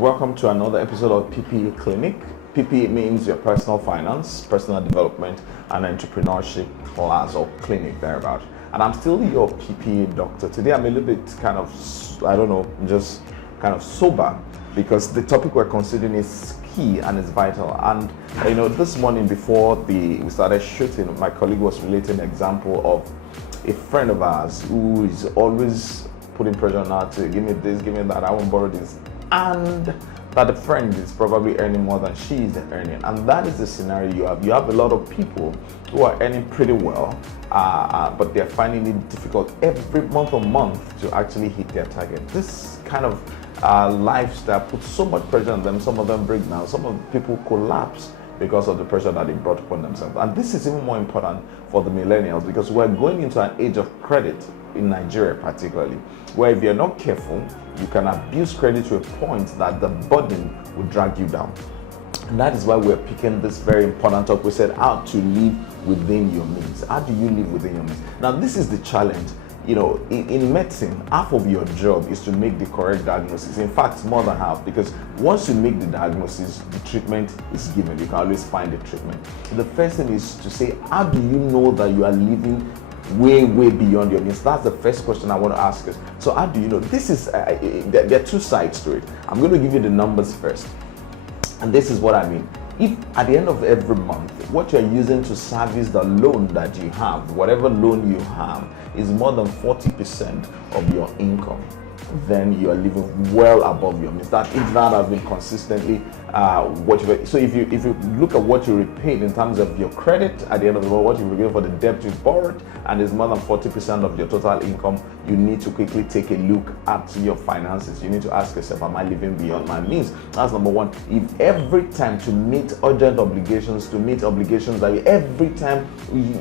welcome to another episode of PPE Clinic. PPE means your personal finance, personal development, and entrepreneurship class or clinic thereabout. And I'm still your PPE doctor. Today I'm a little bit just kind of sober because the topic we're considering is key and it's vital. And this morning before we started shooting, my colleague was relating an example of a friend of ours who is always putting pressure on her to give me this, give me that, I won't borrow this, and that the friend is probably earning more than she is earning. And that is the scenario you have. You have a lot of people who are earning pretty well, but they're finding it difficult every month to actually hit their target. This kind of lifestyle puts so much pressure on them. Some of them break down, some of the people collapse because of the pressure that they brought upon themselves. And this is even more important for the millennials because we're going into an age of credit in Nigeria particularly, where if you're not careful, you can abuse credit to a point that the burden will drag you down. And that is why we're picking this very important topic. We said how to live within your means. How do you live within your means? Now, this is the challenge. In medicine, half of your job is to make the correct diagnosis. In fact, more than half, because once you make the diagnosis, the treatment is given. You can always find the treatment. The first thing is to say, how do you know that you are living way beyond your means? That's the first question I want to ask us. So how do you know? This is there are two sides to it. I'm going to give you the numbers first, and this is what I mean. If at the end of every month, what you're using to service the loan that you have, whatever loan you have, is more than 40% of your income, then you are living well above your means. That if that has been consistently what you. So if you look at what you repaid in terms of your credit at the end of the month, what you repaid for the debt you borrowed, and is more than 40% of your total income, you need to quickly take a look at your finances. You need to ask yourself, am I living beyond my means? That's number one. If every time to meet urgent obligations, to meet obligations that every time,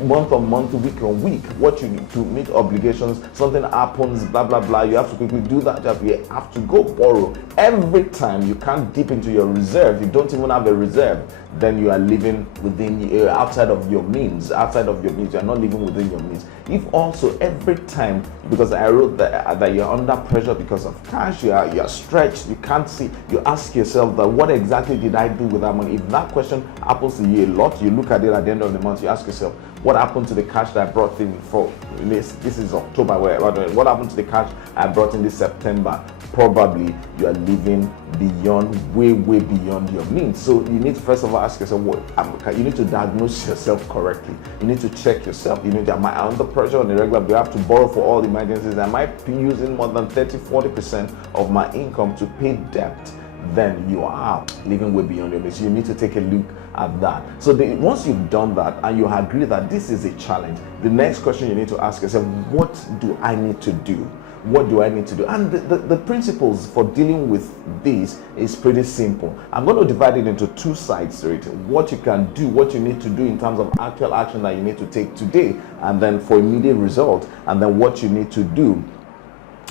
month on month, week on week, what you need to meet obligations, something happens, blah blah blah, you have to quickly do that job, you have to go borrow every time. You can't dip into your reserve. You don't even have a reserve, then you are living within outside of your means. Outside of your means, you are not living within your means. If also every time, because I wrote that you're under pressure because of cash, you are stretched, you can't see, you ask yourself that what exactly did I do with that money? If that question happens to you a lot, you look at it at the end of the month, you ask yourself, what happened to the cash that I brought in for this is October, what happened to the cash I brought in this September? Probably you are living way beyond your means. So you need to first of all ask yourself, you need to diagnose yourself correctly. You need to check yourself. Am I under pressure on a regular? Do I have to borrow for all emergencies? Am I using more than 30-40% of my income to pay debt? Then you are living way beyond your means. You need to take a look at that. So once you've done that and you agree that this is a challenge, the next question you need to ask yourself, what do I need to do? What do I need to do? And the principles for dealing with this is pretty simple. I'm going to divide it into two sides to it. What you can do, what you need to do in terms of actual action that you need to take today, and then for immediate result, and then what you need to do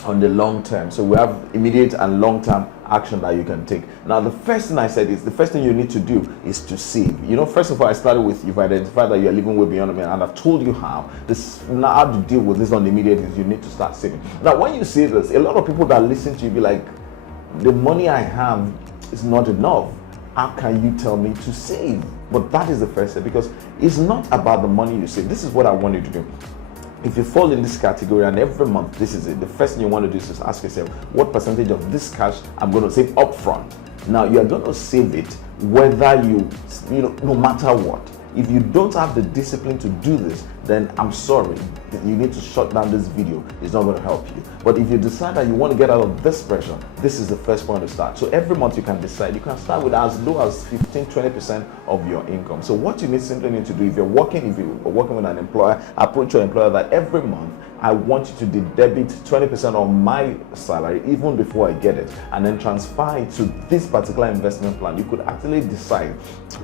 on the long term. So we have immediate and long-term action that you can take. Now, the first thing I said is the first thing you need to do is to save. First of all, I started with you've identified that you're living way beyond me, and I've told you how. Now, how to deal with this on the immediate is you need to start saving. Now, when you say this, a lot of people that listen to you be like, the money I have is not enough. How can you tell me to save? But that is the first step, because it's not about the money you save. This is what I want you to do. If you fall in this category and every month this is it, the first thing you want to do is just ask yourself, what percentage of this cash I'm going to save up front? Now, you are going to save it whether no matter what. If you don't have the discipline to do this, then I'm sorry, you need to shut down this video. It's not going to help you. But if you decide that you want to get out of this pressure, this is the first point to start. So every month you can decide. You can start with as low as 15-20% of your income. So what you simply need to do, if you're working with an employer, approach your employer that every month I want you to debit 20% of my salary even before I get it, and then transfer it to this particular investment plan. You could actually decide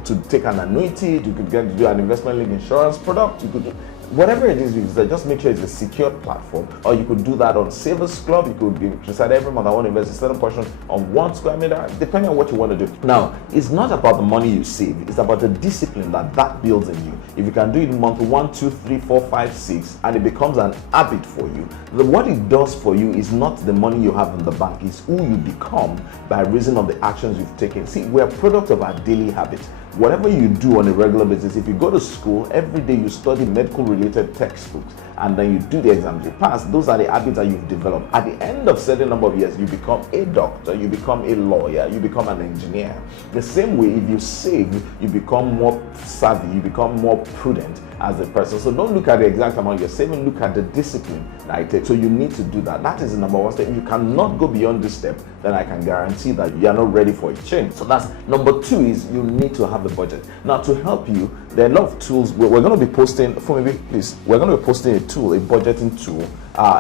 to take an annuity. You could do an investment-linked insurance product. You could whatever it is you use, just make sure it's a secured platform. Or you could do that on Saversclub. You could decide every month I want to invest a certain portion on 1 square meter, depending on what you want to do. Now, it's not about the money you save, it's about the discipline that builds in you. If you can do it month 1, 2, 3, 4, 5, 6, and it becomes an habit for you, what it does for you is not the money you have in the bank, it's who you become by reason of the actions you've taken. See, we're a product of our daily habits. Whatever you do on a regular basis, if you go to school, every day you study medical related textbooks and then you do the exams, you pass, those are the habits that you've developed. At the end of a certain number of years, you become a doctor, you become a lawyer, you become an engineer. The same way, if you save, you become more savvy, you become more prudent as a person. So don't look at the exact amount you're saving, look at the discipline that it takes. So you need to do that. That is the number one step. If you cannot go beyond this step, then I can guarantee that you are not ready for a change. So that's number 2, is you need to have the budget. Now, to help you, there are a lot of tools. We're going to be posting, for maybe please, we're going to be posting a tool, a budgeting tool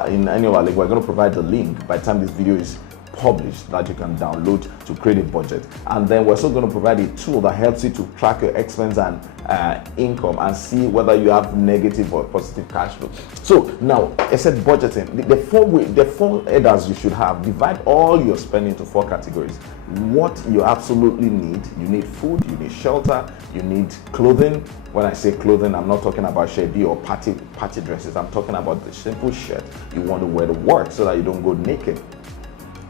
in any of our link. We're going to provide the link by the time this video is published that you can download to create a budget. And then we're also going to provide a tool that helps you to track your expense and income and see whether you have negative or positive cash flow. So now, I said budgeting. The 4 headers you should have. Divide all your spending into 4 categories. What you absolutely need. You need food, you need shelter, you need clothing. When I say clothing, I'm not talking about shabby or party dresses. I'm talking about the simple shirt you want to wear to work so that you don't go naked.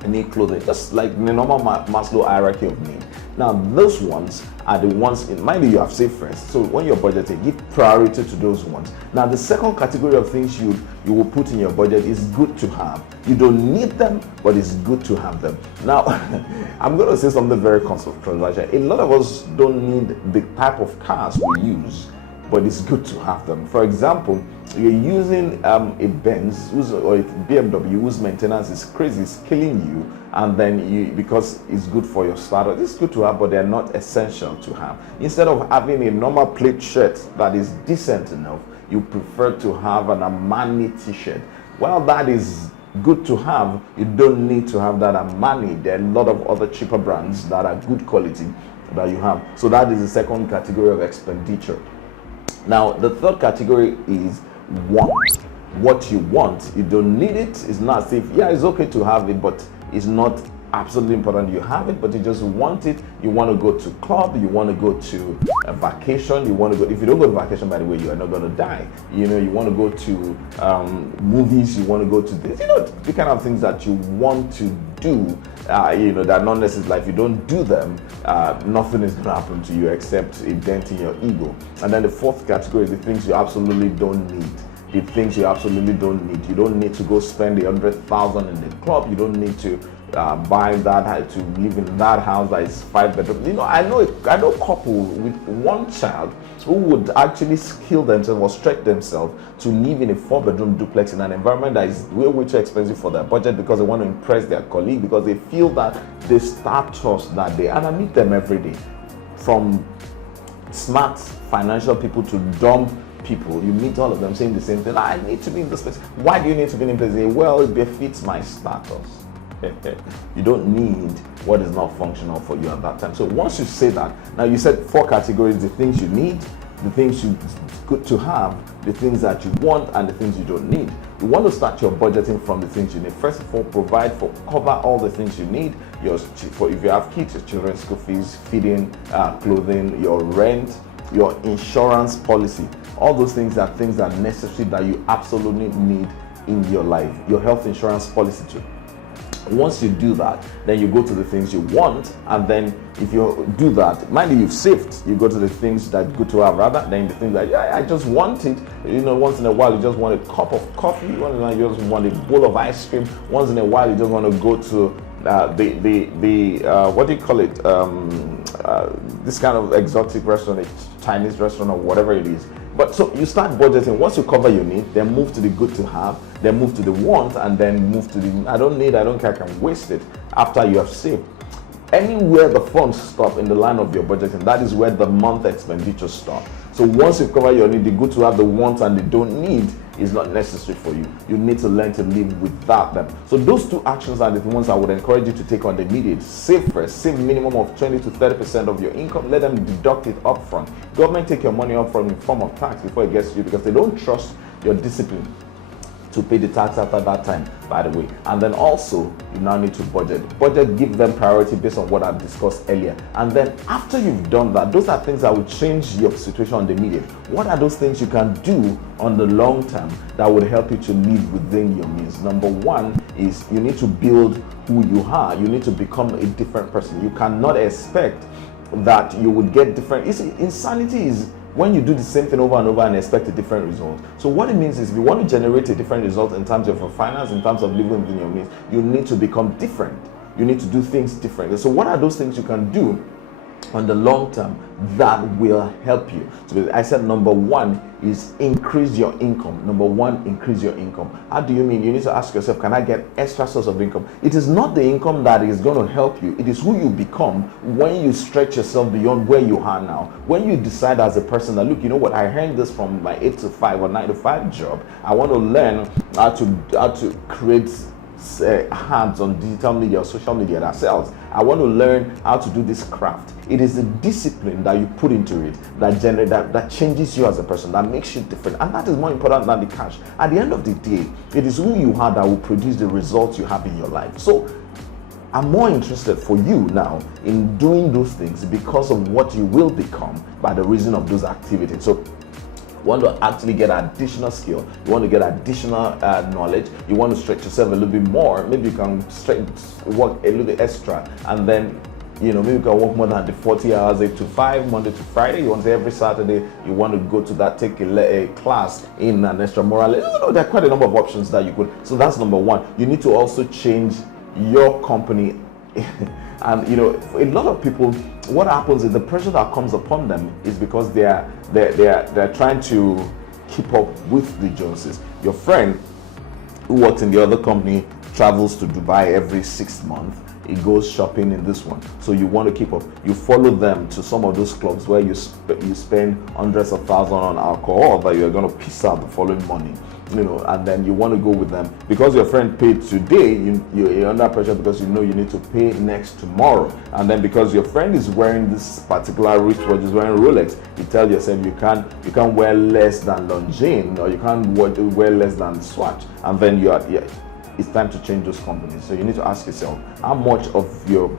Need clothing, just like the normal Maslow hierarchy of need. Now, those ones are the ones, in mind you have saved first. So when you're budgeting, give priority to those ones. Now, the second category of things you will put in your budget is good to have. You don't need them, but it's good to have them. Now, I'm going to say something very controversial. A lot of us don't need the type of cars we use, but it's good to have them. For example, you're using a Benz or a BMW whose maintenance is crazy, it's killing you, and then because it's good for your starter, it's good to have, but they're not essential to have. Instead of having a normal plate shirt that is decent enough, you prefer to have an Armani t-shirt. Well, that is good to have. You don't need to have that Armani. There are a lot of other cheaper brands that are good quality that you have. So that is the second category of expenditure. Now, the third category is want. What you want. You don't need it. It's not safe. Yeah, it's okay to have it, but it's not absolutely important you have it, but you just want it. You want to go to club, you want to go to a vacation, you want to go, if you don't go to vacation, by the way, you are not going to die. You know, you want to go to movies, you want to go to this, you know, the kind of things that you want to do, you know, that not necessarily, like, if you don't do them, nothing is going to happen to you except a dent in your ego. And then the fourth category is the things you absolutely don't need. The things you absolutely don't need. You don't need to go spend 100,000 in the club. You don't need to buy that, to live in that house that is 5 bedrooms. You know, I know a couple with one child who would actually skill themselves or stretch themselves to live in a 4-bedroom duplex in an environment that is way too expensive for their budget, because they want to impress their colleague, because they feel that the status that they, and I meet them every day, from smart financial people to dumb people, you meet all of them saying the same thing. I need to be in this place. Why do you need to be in this place? Well, it befits my status. You don't need what is not functional for you at that time. So once you say that, now you said 4 categories: the things you need, the things you good to have, the things that you want, and the things you don't need. You want to start your budgeting from the things you need. First of all, cover all the things you need. If you have kids, your children's school fees, feeding, clothing, your rent, your insurance policy. All those things are things that are necessary, that you absolutely need in your life. Your health insurance policy too. Once you do that, then you go to the things you want, and then if you do that, mind you, you've saved, you go to the things that are good to have rather than the things that, yeah, I just want it. You know, once in a while you just want a cup of coffee, once in a while you just want a bowl of ice cream, once in a while you just want to go to what do you call it, this kind of exotic restaurant, a Chinese restaurant or whatever it is. But so you start budgeting. Once you cover your need, then move to the good to have, then move to the want, and then move to the I don't need, I don't care, I can waste it after you have saved. Anywhere the funds stop in the line of your budgeting, that is where the month expenditure stop. So once you've covered your need, the good to have, the wants and the don't need is not necessary for you. You need to learn to live without them. So those two actions are the ones I would encourage you to take on the immediate. Save first. Save minimum of 20 to 30% of your income. Let them deduct it up front. Government take your money up front in form of tax before it gets to you, because they don't trust your discipline to pay the tax after that time, by the way. And then also, you now need to budget. Budget, give them priority based on what I've discussed earlier. And then after you've done that, those are things that will change your situation on the immediate. What are those things you can do on the long term that would help you to live within your means? Number one is you need to build who you are. You need to become a different person. You cannot expect that you would get different. You see, insanity is when you do the same thing over and over and expect a different result. So what it means is, if you want to generate a different result in terms of your finance, in terms of living within your means, you need to become different. You need to do things differently. So what are those things you can do on the long term that will help you? So I said number one is increase your income. Number one, increase your income. How do you mean? You need to ask yourself, can I get extra source of income? It is not the income that is going to help you. It is who you become when you stretch yourself beyond where you are now. When you decide as a person that, look, you know what, I earned this from my 8 to 5 or 9 to 5 job. I want to learn how to create hands on digital media or social media themselves. I want to learn how to do this craft. It is the discipline that you put into it that changes you as a person, that makes you different, and that is more important than the cash. At the end of the day, it is who you are that will produce the results you have in your life. So I'm more interested for you now in doing those things because of what you will become by the reason of those activities. So you want to actually get additional skill, you want to get additional knowledge, you want to stretch yourself a little bit more. Maybe you can work a little bit extra, and then maybe you can work more than the 40 hours, 8 to 5, Monday to Friday. You want to say every Saturday you want to go to that, take a class in an extramural. There are quite a number of options that you could. So that's number one. You need to also change your company. And a lot of people, what happens is the pressure that comes upon them is because they're trying to keep up with the Joneses. Your friend who works in the other company travels to Dubai every 6 months. He goes shopping in this one. So you want to keep up. You follow them to some of those clubs where you spend hundreds of thousands on alcohol that you're going to piss out the following morning. And then you want to go with them because your friend paid today. You're under pressure because you need to pay next tomorrow. And then because your friend is wearing this particular wristwatch, is wearing Rolex, you tell yourself you can't wear less than Longines, or you can't wear less than Swatch. And then it's time to change those companies. So you need to ask yourself, how much of your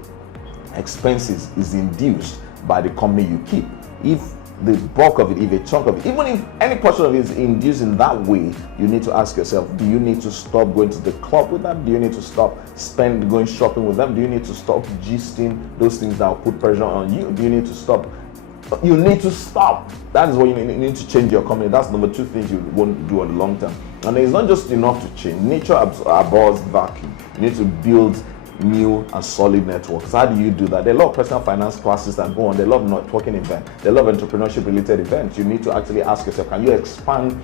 expenses is induced by the company you keep? If the bulk of it, if a chunk of it, even if any portion of it is induced in that way, you need to ask yourself, do you need to stop going to the club with them? Do you need to stop going shopping with them? Do you need to stop gisting, those things that will put pressure on you? Do you need to stop? You need to stop. That is what you need to change your company. That's number two things you won't do on the long term. And it's not just enough to change. Nature abhors vacuum. You need to build new and solid networks. How do you do that? There are a lot of personal finance classes that go on. There are a lot of networking events. There are a lot of entrepreneurship related events. You need to actually ask yourself, can you expand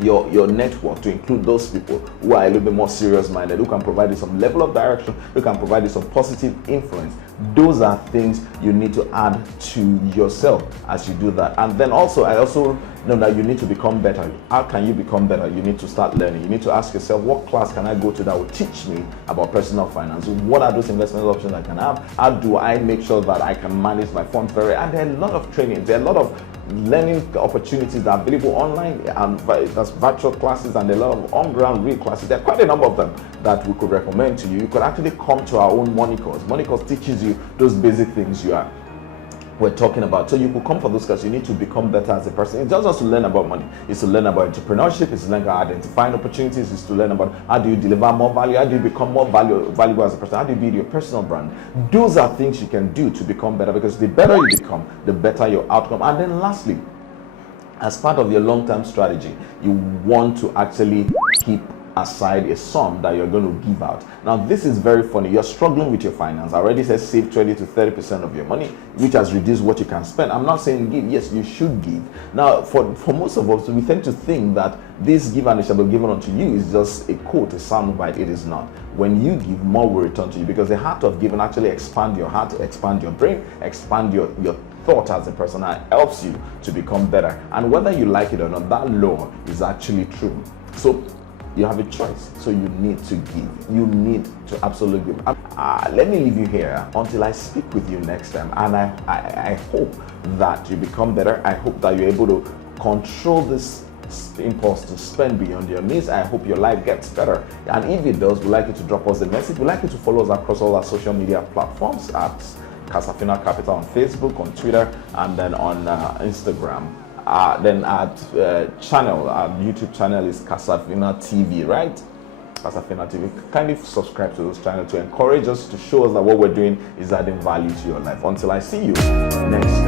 your network to include those people who are a little bit more serious minded, who can provide you some level of direction, who can provide you some positive influence? Those are things you need to add to yourself as you do that. And then also, I also know that you need to become better. How can you become better? You need to start learning. You need to ask yourself, what class can I go to that will teach me about personal finance? What are those investment options I can have? How do I make sure that I can manage my funds very? And there are a lot of training. There are a lot of learning opportunities that are available online, and that's virtual classes, and a lot of on-ground real classes. There are quite a number of them that we could recommend to you. You could actually come to our own money course. Money course teaches you those basic things we're talking about. So you could come for those classes. You need to become better as a person. It's just not to learn about money. It's to learn about entrepreneurship. It's to learn about identifying opportunities. It's to learn about how do you deliver more value. How do you become more valuable as a person? How do you build your personal brand? Those are things you can do to become better, because the better you become, the better your outcome. And then lastly, as part of your long-term strategy, you want to actually keep aside a sum that you're going to give out. Now, this is very funny. You're struggling with your finance. I already said save 20 to 30% of your money, which has reduced what you can spend. I'm not saying give. Yes, you should give. Now, for most of us, we tend to think that this give and it shall be given unto you is just a quote, a sound bite. It is not. When you give, more will return to you, because the heart of giving actually expands your heart, expand your brain, expand your thought as a person and helps you to become better. And whether you like it or not, that law is actually true. So you have a choice. So you need to give. You need to absolutely give. Let me leave you here until I speak with you next time. And I hope that you become better. I hope that you're able to control this impulse to spend beyond your needs. I hope your life gets better. And if it does, we'd like you to drop us a message. We'd like you to follow us across all our social media platforms at Casafina Capital on Facebook, on Twitter, and then on Instagram. Then our channel, our YouTube channel is Casafina TV, right? Casafina TV. Kindly subscribe to this channel to encourage us, to show us that what we're doing is adding value to your life. Until I see you next